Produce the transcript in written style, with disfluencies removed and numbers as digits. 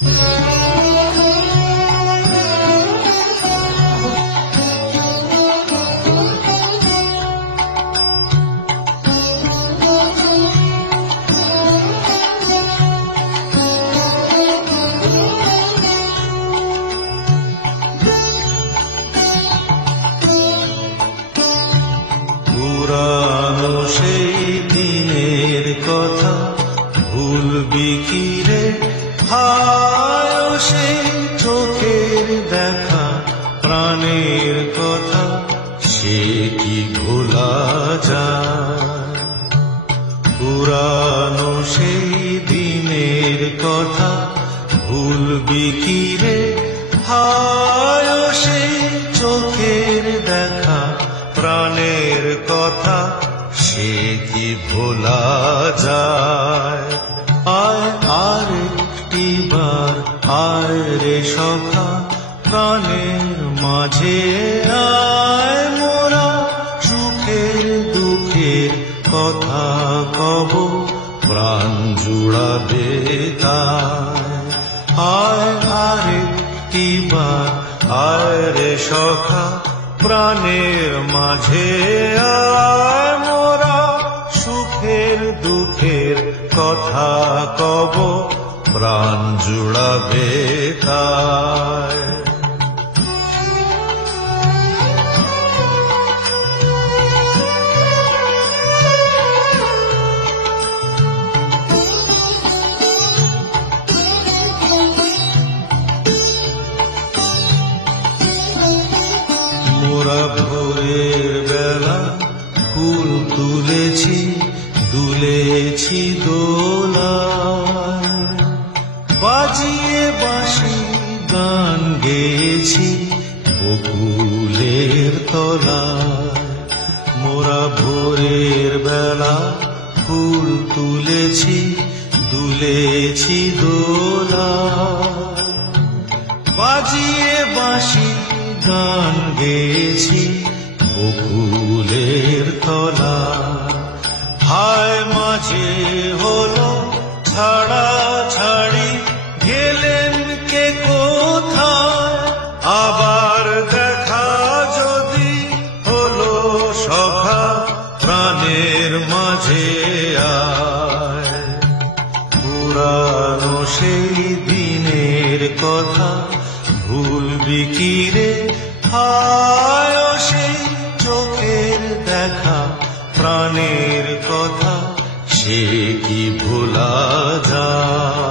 পুরানো সেই দিনের কথা ভুলবি কি রে? হায় সেই চোখের দেখা প্রাণের কথা, সে কি ভোলা যায়? পুরানো সেই দিনের কথা ভুলবি কি রে? হায় সেই চোখের দেখা প্রাণের কথা, সে কি ভোলা যায়? আয় আরেকটিবার আয় রে সখা, প্রাণের মাঝে আয়, মোরা সুখের দুঃখের কথা কব, প্রাণ জুড়াবে তাই। আয় আরেকটিবার আয় রে সখা, প্রাণের মাঝে আয়, মোরা সুখের দুঃখের কথা কব, প্রাণ জুড়াবে তাই। মোরা ভোরের বেলা ফুল তুলেছি, দুলেছি দোলায়, বাজিয়ে বাঁশি গান গেয়েছি বকুলের তলায়। মোরা ভোরের বেলা ফুল তুলেছি, দুলেছি দোলায়, বাজিয়ে বাঁশি গান গেয়েছি বকুলের তলায়। হায় মাঝে হলো ছাড়া ছাড়ি, গেলেন কে কোথায়? আবার দেখা যদি হলো সখা, প্রাণের মাঝে আয়। পুরানো সেই দিনের কথা ভুলবি কি রে? হায় সেই চোখের দেখা প্রাণের কথা, সে কি ভোলা যায়?